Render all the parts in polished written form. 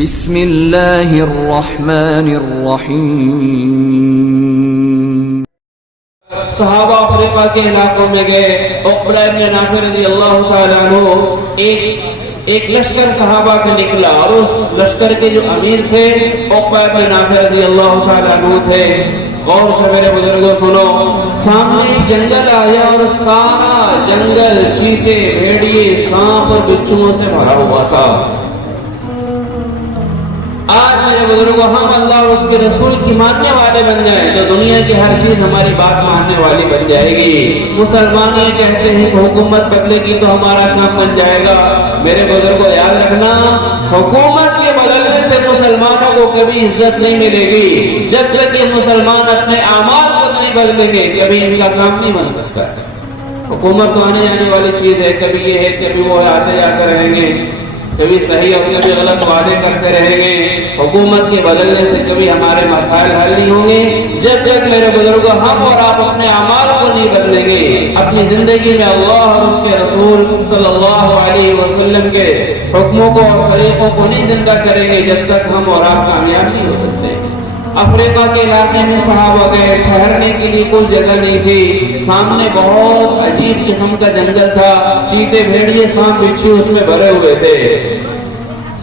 بسم اللہ الرحمن الرحیم۔ صحابہ افریقہ کے علاقوں میں گئے۔ عقبہ بن نافع رضی اللہ تعالیٰ عنہ ایک لشکر صحابہ کا نکلا اور اس لشکر کے جو امیر تھے عقبہ بن نافع رضی اللہ تعالیٰ عنہ تھے۔ غور سے میرے بزرگوں سنو، سامنے جنگل آیا اور سارا جنگل چیتے، بھیڑیے، سانپ اور بچھوؤں سے بھرا ہوا تھا۔ آج میرے بزرگوں ہم اللہ اور اس کے رسول کی ماننے والے بن جائیں تو دنیا کی ہر چیز ہماری بات ماننے والی بن جائے گی۔ مسلمان یہ کہتے ہیں کہ حکومت بدلے گی تو ہمارا کام بن جائے گا۔ میرے بزرگوں یاد رکھنا، حکومت کے بدلنے سے مسلمانوں کو کبھی عزت نہیں ملے گی جب تک یہ مسلمان اپنے اعمال کو نہیں بدلیں گے، کبھی ان کا کام نہیں بن سکتا ہے۔ حکومت تو آنے جانے والی چیز ہے، کبھی یہ ہے کبھی وہ ہے، آتے جاتے رہیں گے، کبھی صحیح اور کبھی غلط وعدے کرتے رہیں گے۔ حکومت کے بدلنے سے کبھی ہمارے مسائل حل نہیں ہوں گے جب تک میرے بزرگوں ہم اور آپ اپنے اعمال کو نہیں بدلیں گے، اپنی زندگی میں اللہ اور اس کے رسول صلی اللہ علیہ وسلم کے حکموں کو اور طریقوں کو نہیں زندہ کریں گے جب تک ہم اور آپ کامیاب نہیں ہو سکتے۔ افریقہ کے علاقے میں صحابہ گئے، ٹھہرنے کے لیے کوئی جگہ نہیں تھی، سامنے بہت عجیب قسم کا جنگل تھا، چیتے، بھیڑیے، سانپ، بچھو اس میں بھرے ہوئے تھے۔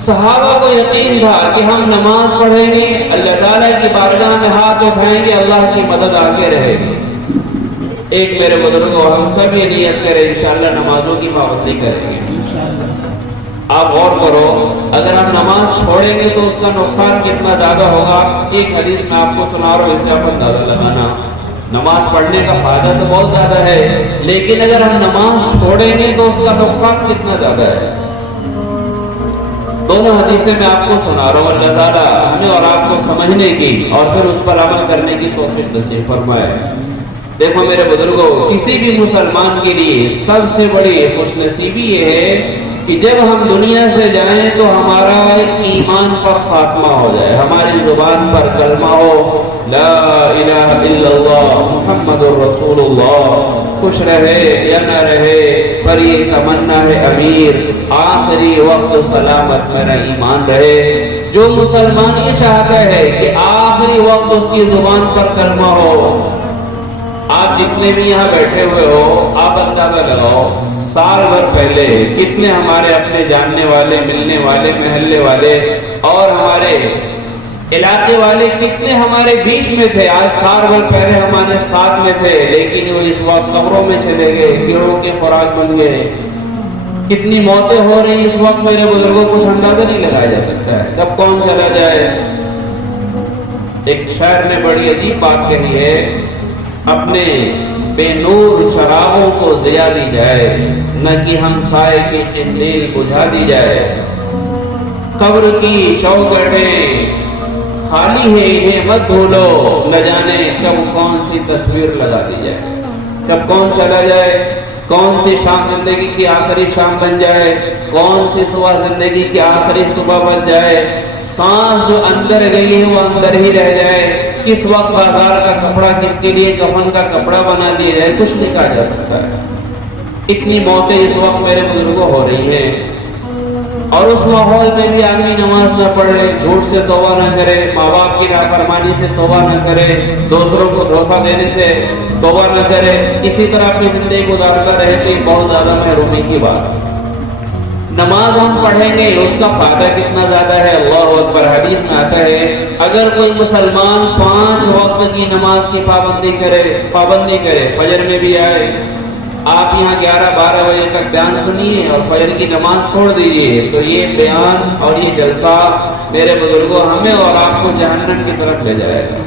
صحابہ کو یقین تھا کہ ہم نماز پڑھیں گے، اللہ تعالیٰ کی بارگاہ میں ہاتھ اٹھائیں گے، اللہ کی مدد آگے رہے گی۔ ایک میرے بزرگوں ہم سب یہ نیت کریں انشاءاللہ نمازوں کی پابندی کریں گے۔ آپ غور کرو، اگر ہم نماز چھوڑیں گے تو اس کا نقصان کتنا زیادہ ہوگا۔ ایک حدیث میں آپ کو سنا رہا ہوں، اسے آپ اندازہ لگانا۔ نماز پڑھنے کا فائدہ تو بہت زیادہ ہے، لیکن اگر ہم نماز چھوڑیں گے تو اس کا نقصان کتنا زیادہ ہے۔ دونوں حدیثیں میں آپ کو سنا رہا ہوں، اللہ تعالیٰ ہمیں اور آپ کو سمجھنے کی اور پھر اس پر عمل کرنے کی توفیق نصیب فرمائے۔ دیکھو میرے بزرگوں، کسی بھی مسلمان کے لیے سب سے بڑی خوش نصیبی یہ ہے کہ جب ہم دنیا سے جائیں تو ہمارا ایمان پر خاتمہ ہو جائے، ہماری زبان پر کلمہ ہو، لا الہ الا اللہ محمد الرسول اللہ۔ خوش رہے یا نہ رہے پر یہ تمنا ہے امیر، آخری وقت سلامت میرا ایمان رہے۔ جو مسلمان یہ چاہتا ہے کہ آخری وقت اس کی زبان پر کلمہ ہو، آپ جتنے بھی یہاں بیٹھے ہوئے ہو آپ اندازہ لگاؤ، سال بھر پہلے کتنے ہمارے اپنے جاننے والے، ملنے والے، محلے والے اور ہمارے علاقے والے کتنے ہمارے بیچ میں تھے، آج سال بھر پہلے ہمارے ساتھ میں تھے، لیکن وہ اس وقت قبروں میں چلے گئے، کیڑوں کے خوراک بن گئے۔ کتنی موتیں ہو رہی اس وقت میرے بزرگوں، کچھ اندازہ نہیں لگایا جا سکتا ہے کب کون چلا جائے۔ ایک شاعر نے بڑی عجیب بات کہی ہے، اپنے بے نور چراغوں کو ضیا دی جائے، نہ کہ ہم سائے کی قندیل بجھا دی جائے۔ قبر کی چوکھٹیں خالی ہے انہیں مت بھولو، نہ جانے کب کون سی تصویر لگا دی جائے، کب کون چلا جائے، کون سی شام زندگی کی آخری شام بن جائے، کون سی صبح زندگی کی آخری صبح بن جائے۔ سانس جو اندر گئی ہے وہ اندر ہی رہ جائے۔ کس وقت بازار کا کپڑا کس کے لیے کفن کا کپڑا بنا دیا جائے، کچھ نہیں کہا جا سکتا ہے۔ اتنی موتیں اس وقت میرے بزرگوں ہو رہی ہیں، اور اس ماحول میں بھی آدمی نماز نہ پڑھے، جھوٹ سے توبہ نہ کرے، ماں باپ کی نافرمانی سے توبہ نہ کرے، دوسروں کو دھوکہ دینے سے توبہ نہ کرے، اسی طرح اپنی زندگی گزارتا رہے کہ بہت زیادہ محرومی کی بات۔ نماز ہم پڑھیں گے اس کا فائدہ کتنا زیادہ ہے، اللہ اکبر۔ حدیث میں آتا ہے اگر کوئی مسلمان 5 وقت کی نماز کی پابندی کرے، فجر میں بھی آئے، آپ یہاں 11-12 بجے تک بیان سنیے اور فجر کی نماز چھوڑ دیجیے، تو یہ بیان اور یہ جلسہ میرے بزرگوں ہمیں اور آپ کو جہنم کی طرف لے جائے گا۔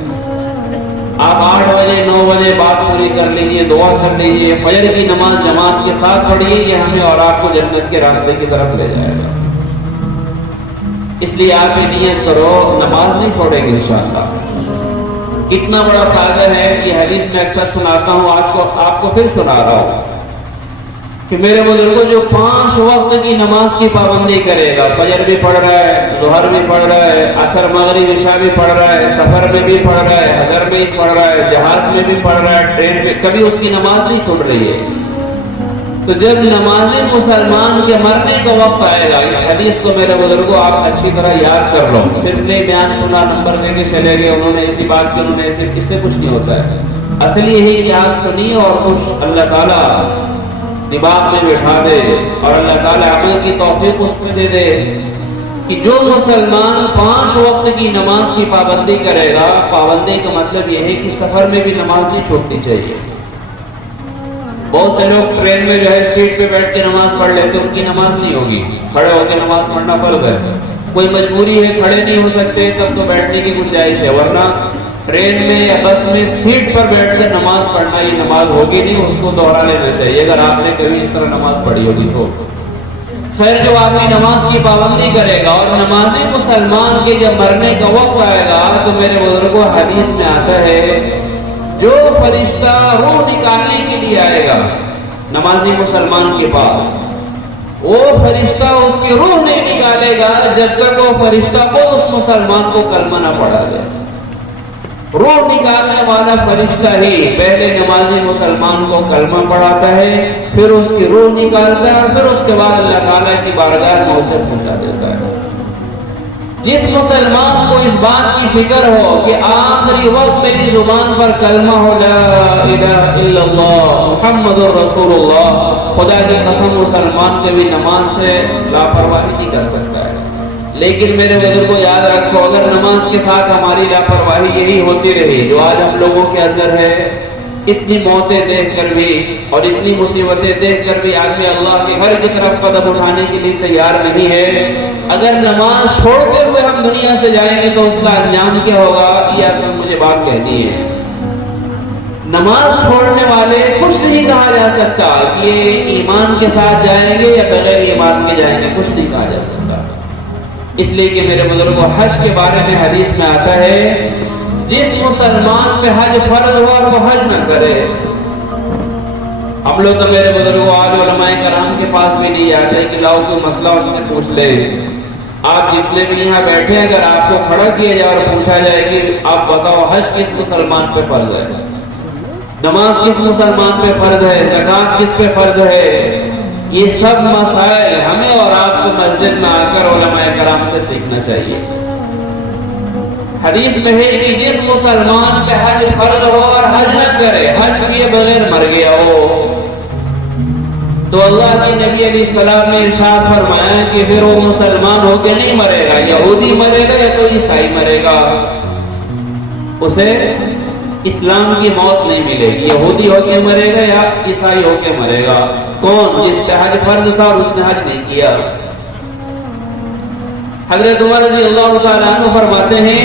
آپ 8 بجے 9 بجے بات پوری کر لیجیے، دعا کر لیجیے، فجر کی نماز جماعت کے ساتھ پڑھیے، یہ ہمیں اور آپ کو جنت کے راستے کی طرف لے جائے گا۔ اس لیے آپ یہ نیت کرو، نماز نہیں چھوڑیں گے انشاءاللہ۔ کتنا بڑا فائدہ ہے کہ حدیث میں اکثر سناتا ہوں، آج کو آپ کو پھر سنا رہا ہوں کہ میرے بزرگوں جو 5 وقت کی نماز کی پابندی کرے گا، فجر بھی پڑھ رہا ہے، ظہر بھی پڑھ رہا ہے، عصر مغرب عشاء بھی پڑھ رہا ہے، سفر میں بھی پڑھ رہا ہے، حضر میں بھی پڑھ رہا ہے، جہاز میں بھی پڑھ رہا ہے، ٹرین میں، کبھی اس کی نماز نہیں چھوٹ رہی ہے۔ تو جب نمازی مسلمان کے مرنے کا وقت آئے گا، اس حدیث کو میرے بزرگوں آپ اچھی طرح یاد کر لو، صرف نہیں بیان سنا نمبر دے کے چلے گئے انہوں نے ایسی بات کی، انہوں نے ایسے، اس سے کچھ نہیں ہوتا ہے۔ اصل یہی کہ آپ سنیے اور کچھ اللہ تعالیٰ دماغ میں بٹھا دے اور اللہ تعالیٰ عمل کی توفیق اس میں دے دے کہ جو مسلمان 5 وقت کی نماز کی پابندی کرے گا، پابندی کا مطلب یہ ہے کہ سفر میں بھی نماز نہیں چھوڑنی چاہیے۔ بہت سے لوگ ٹرین میں جو ہے سیٹ پہ بیٹھ کے نماز پڑھ لیتے، ان کی نماز نہیں ہوگی، کھڑے ہو کے نماز پڑھنا فرض ہے۔ کوئی مجبوری ہے کھڑے نہیں ہو سکتے تب تو بیٹھنے کی گنجائش ہے، ورنہ ٹرین میں یا بس میں سیٹ پر بیٹھ کر نماز پڑھنا یہ نماز ہوگی نہیں، اس کو دوہرا لینا چاہیے اگر آپ نے کبھی اس طرح نماز پڑھی ہوگی تو۔ خیر جو آدمی نماز کی پابندی کرے گا اور نمازی مسلمان کے جب مرنے کا وقت آئے گا تو میرے بزرگوں حدیث میں آتا ہے جو فرشتہ روح نکالنے کے لیے آئے گا نمازی مسلمان کے پاس، وہ فرشتہ اس کی روح نہیں نکالے گا جب تک وہ فرشتہ خود اس مسلمان کو کلمہ نہ پڑھا دے۔ روح نکالنے والا فرشتہ ہی پہلے نمازی مسلمان کو کلمہ پڑھاتا ہے، پھر اس کی روح نکالتا ہے، پھر اس کے بعد اللہ تعالیٰ کی بارگاہ میں اسے پہنچا دیتا ہے۔ جس مسلمان کو اس بات کی فکر ہو کہ آخری وقت میری زبان پر کلمہ ہو لا الہ الا اللہ محمد رسول اللہ، خدا کی قسم مسلمان کے بھی نماز سے لاپرواہی نہیں کر سکتا ہے۔ لیکن میرے بزرگوں یاد رکھو، اگر نماز کے ساتھ ہماری لاپرواہی یہی ہوتی رہی جو آج ہم لوگوں کے اندر ہے، اتنی موتیں دیکھ کر بھی اور اتنی مصیبتیں دیکھ کر بھی آدمی اللہ کے گھر کی طرف قدم اٹھانے کے لیے تیار نہیں ہے، اگر نماز چھوڑتے ہوئے ہم دنیا سے جائیں گے تو اس کا انجام کیا ہوگا؟ یہ اصل مجھے بات کہنی ہے۔ نماز چھوڑنے والے کچھ نہیں کہا جا سکتا کہ یہ ایمان کے ساتھ جائیں گے یا بغیر ایمان کے جائیں گے، کچھ نہیں کہا جا سکتا۔ اس لیے کہ میرے بزرگوں حج کے بارے میں حدیث میں آتا ہے جس مسلمان پہ حج فرض ہوا وہ حج نہ کرے۔ ہم لوگ تو میرے بزرگوں آج علماء کرام کے پاس بھی نہیں آتے کہ لاؤ کوئی مسئلہ ان سے پوچھ لے۔ آپ جتنے بھی یہاں بیٹھے اگر آپ کو کھڑا کیا جائے اور پوچھا جائے کہ آپ بتاؤ حج کس مسلمان پہ فرض ہے، نماز کس مسلمان پہ فرض ہے، زکوٰۃ کس پہ فرض ہے، یہ سب مسائل ہمیں اور آپ کو مسجد میں آ کر علماء کرام سے سیکھنا چاہیے۔ حدیث میں ہے کہ جس مسلمان پہ حج فرض ہو اور حج نہ کرے، حج کیے بغیر مر گیا ہو، تو اللہ کے نبی علیہ السلام نے ارشاد فرمایا کہ پھر وہ مسلمان ہو کے نہیں مرے گا، یہودی مرے گا یا تو عیسائی مرے گا، اسے اسلام کی موت نہیں ملے گی، یہودی ہو کے مرے گا یا عیسائی ہو کے مرے گا۔ کون؟ جس پہ حج فرض تھا اور اس نے حج نہیں کیا۔ حضرت عمر رضی اللہ تعالیٰ عنہ فرماتے ہیں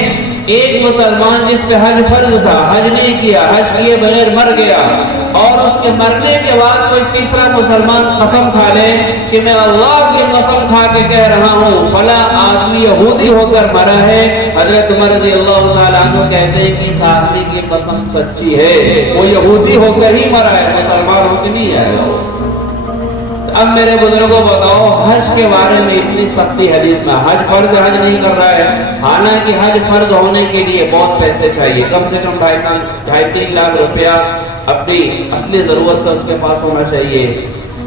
ایک مسلمان جس پہ حج فرض تھا، حج نہیں کیا، حج کیے بغیر مر گیا، اور اس کے مرنے کے بعد کوئی تیسرا مسلمان قسم کھا لے کہ میں اللہ کی قسم کھا کے کہہ رہا ہوں فلاں آدمی یہودی ہو کر مرا ہے، حضرت عمر رضی اللہ تعالیٰ عنہ کہتے ہیں کہ اس آدمی کی قسم سچی ہے، وہ یہودی ہو کر ہی مرا ہے، مسلمان ہو کے نہیں آئے گا۔ اب میرے بزرگوں بتاؤ حج کے بارے میں اتنی سختی حدیث میں، حج فرض حج نہیں کر رہا ہے، حالانکہ حج فرض ہونے کے لیے بہت پیسے چاہیے، کم سے کم 2.5-3 لاکھ روپیہ اپنی اصلی ضرورت سے اس کے پاس ہونا چاہیے۔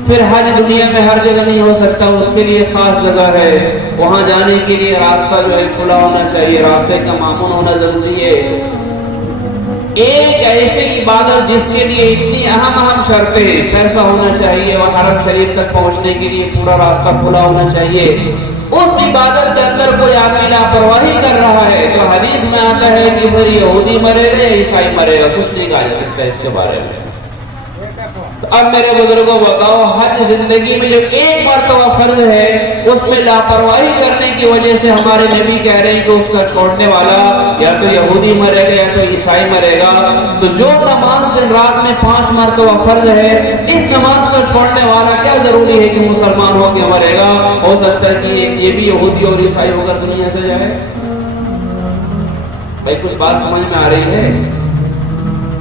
پھر حج دنیا میں ہر جگہ نہیں ہو سکتا، اس کے لیے خاص جگہ ہے، وہاں جانے کے لیے راستہ جو ہے کھلا ہونا چاہیے، راستے کا مامون ہونا ضروری ہے۔ ایک ایسی عبادت جس کے لیے اتنی اہم شرطیں، پیسہ ہونا چاہیے اور حرم شریف تک پہنچنے کے لیے پورا راستہ کھلا ہونا چاہیے، اس عبادت کے اندر کوئی آدمی لاپرواہی کر رہا ہے تو حدیث میں آتا ہے کہ پھر یہودی مرے گا یا عیسائی مرے گا، کچھ نہیں کہا جا سکتا اس کے بارے میں۔ تو اب میرے بزرگوں بتاؤ حج زندگی میں جو ایک مرتبہ فرض ہے اس میں لاپرواہی کرنے کی وجہ سے ہمارے نبی کہہ رہے ہیں کہ اس کا چھوڑنے والا یا تو یہودی مرے گا یا تو عیسائی مرے گا۔ تو جو نماز دن رات میں 5 مرتبہ فرض ہے، اس نماز کو چھوڑنے والا کیا ضروری ہے کہ مسلمان ہو کے مرے گا؟ ہو سکتا ہے کہ یہ بھی یہودی اور عیسائی ہو کر دنیا سے جائے۔ بھائی کچھ بات سمجھ میں آ رہی ہے؟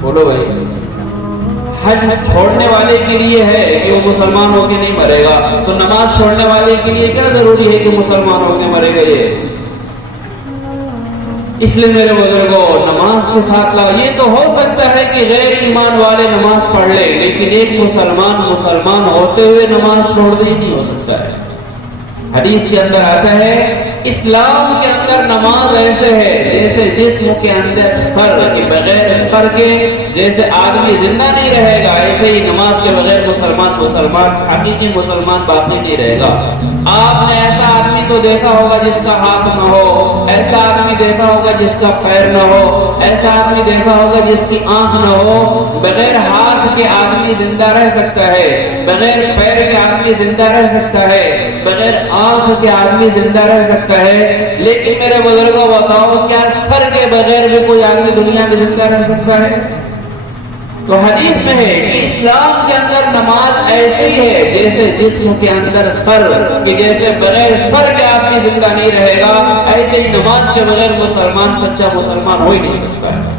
بولو بھائی۔ حج چھوڑنے والے کے لیے ہے کہ وہ مسلمان ہو کے نہیں مرے گا، تو نماز چھوڑنے والے کے لیے کیا ضروری ہے کہ مسلمان ہو کے مرے گا؟ یہ اس لیے میرے بزرگوں نماز کے ساتھ لا یہ تو ہو سکتا ہے کہ غیر ایمان والے نماز پڑھ لے، لیکن ایک مسلمان ہوتے ہوئے نماز چھوڑ دے نہیں ہو سکتا ہے۔ حدیث کے اندر آتا ہے اسلام کے اندر نماز ایسے ہے جیسے جسم کے اندر سر کے بغیر سر کے جیسے آدمی زندہ نہیں رہے گا، ایسے ہی نماز کے بغیر مسلمان حقیقی مسلمان باقی نہیں رہے گا۔ آپ نے ایسا آدمی تو دیکھا ہوگا جس کا ہاتھ نہ ہو، ایسا آدمی دیکھا ہوگا جس کا پیر نہ ہو، ایسا آدمی دیکھا ہوگا جس کی آنکھ نہ ہو۔ بغیر ہاتھ کے آدمی زندہ رہ سکتا ہے، بغیر پیر کے آدمی زندہ رہ سکتا ہے، بغیر آنکھ کے آدمی زندہ رہ سکتا ہے، لیکن میرے بزرگوں بتاؤ کیا سر کے بغیر بھی کوئی آدمی دنیا میں زندہ رہ سکتا ہے؟ تو حدیث میں ہے کہ اسلام کے اندر نماز ایسی ہے جیسے جسم کے اندر سر، کہ جیسے بغیر سر کے آدمی زندہ نہیں رہے گا، ایسے ہی نماز کے بغیر مسلمان سچا مسلمان ہو ہی نہیں سکتا ہے۔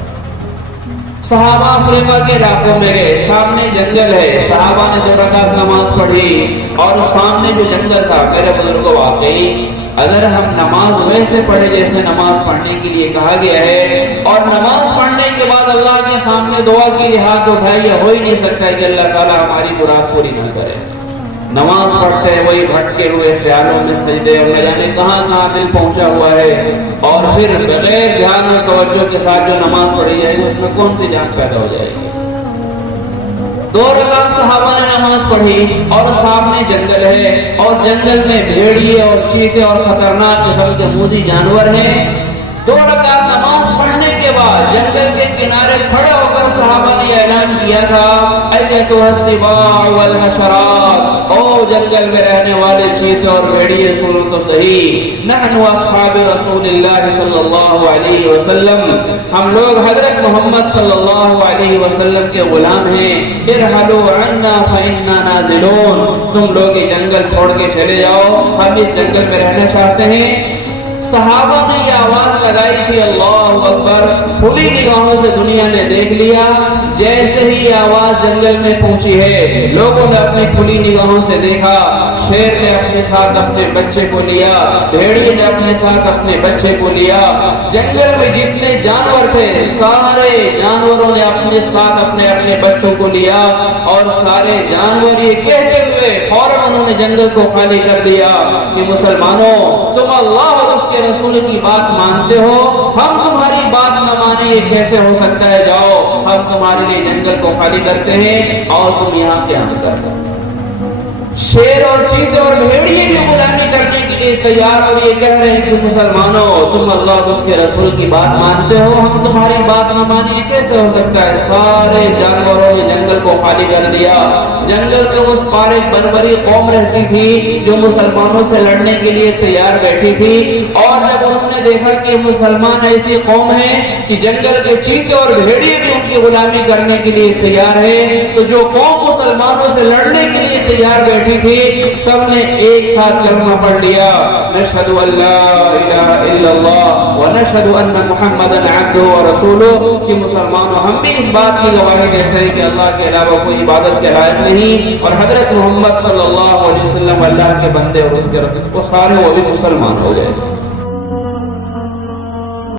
صحابہ افریقہ کے علاقوں میں گئے، سامنے جنگل ہے، صحابہ نے 2 رکعت نماز پڑھی اور سامنے جو جنگل تھا، میرے بزرگوں واقعی اگر ہم نماز ویسے پڑھے جیسے نماز پڑھنے کے لیے کہا گیا ہے، اور نماز پڑھنے کے بعد اللہ کے سامنے دعا کی لیے ہاتھ اٹھائے، یہ ہو ہی نہیں سکتا ہے کہ اللہ تعالیٰ ہماری مراد پوری نہ کرے۔ نماز پڑھتے ہیں وہی بھٹکے ہوئے خیالوں میں سجدے اور نہ جانے کہاں دل پہنچا ہوا ہے، اور پھر بغیر دھیان اور توجہ کے ساتھ جو نماز پڑھی جائے گی اس میں کون سی جان پیدا ہو جائے گی؟ 2 رکعت صحابہ نے نماز پڑھی اور سامنے جنگل ہے، اور جنگل میں بھیڑیے اور چیتے اور خطرناک قسم کے موذی جانور ہیں۔ 2 رکعت نماز پڑھنے کے بعد جنگل کے کنارے کھڑے ہو کر صحابہ نے اعلان کیا تھا ایتھا السباع والحشرات، او جنگل میں رہنے والے چیتے اور بھیڑیے سنو تو صحیح، نحن اصحاب رسول اللہ صلی اللہ علیہ وسلم، ہم لوگ حضرت محمد صلی اللہ علیہ وسلم کے غلام ہیں، ارحلوا عنا فإنا نازلون، تم لوگ یہ جنگل چھوڑ کے چلے جاؤ، ہم اس جنگل میں رہنا چاہتے ہیں۔ صحابہ نے یہ آواز لگائی تھی اللہ اکبر، کھلی نگاہوں سے دنیا نے دیکھ لیا، جیسے ہی یہ آواز جنگل میں پہنچی ہے لوگوں نے اپنی کھلی نگاہوں سے دیکھا، شیر نے اپنے ساتھ اپنے بچے کو لیا، بھیڑیے نے اپنے ساتھ اپنے بچے کو لیا، جنگل میں جتنے جانور تھے سارے جانوروں نے اپنے ساتھ اپنے اپنے بچوں کو لیا، اور سارے جانور یہ کہتے ہوئے فوراً انہوں نے جنگل کو خالی کر دیا کہ مسلمانوں تم اللہ اور اس کے رسول کی بات مانتے ہو، ہم تمہاری بات نہ مانے یہ کیسے ہو سکتا ہے، جاؤ ہم تمہارے لیے جنگل کو خالی کرتے ہیں اور تم یہاں کیا کرتے ہو۔ شیر اور چیتے اور بھیڑیے بھی غلامی کرنے کے لیے تیار، اور یہ کہہ رہے ہیں کہ مسلمانوں تم اللہ اور اس کے رسول کی بات مانتے ہو، ہم تمہاری بات نہ مانے یہ کیسے ہو سکتا ہے۔ سارے جانوروں نے جنگل کو خالی کر دیا، جنگل کے اس پار ایک بربری قوم رہتی تھی جو مسلمانوں سے لڑنے کے لیے تیار بیٹھی تھی، اور جب انہوں نے دیکھا کہ مسلمان ایسی قوم ہے کہ جنگل کے چیتے اور بھیڑیے بھی ان کی غلامی کرنے کے لیے تیار ہے، تو جو قوم مسلمانوں سے لڑنے کے لیے تیار بیٹھی تھی سب نے ایک ساتھ کلمہ پڑھ لیا، نشہد ان لا الہ الا اللہ ونشہد ان محمدا عبدہ ورسولہ، کہ مسلمانوں ہم بھی اس بات کی گواہی دیتے ہیں کہ اللہ کے علاوہ کوئی عبادت کے لائق نہیں، اور حضرت محمد صلی اللہ علیہ وسلم اللہ کے بندے اور اس کے رسول، وہ سارے وہ بھی مسلمان ہو گئے۔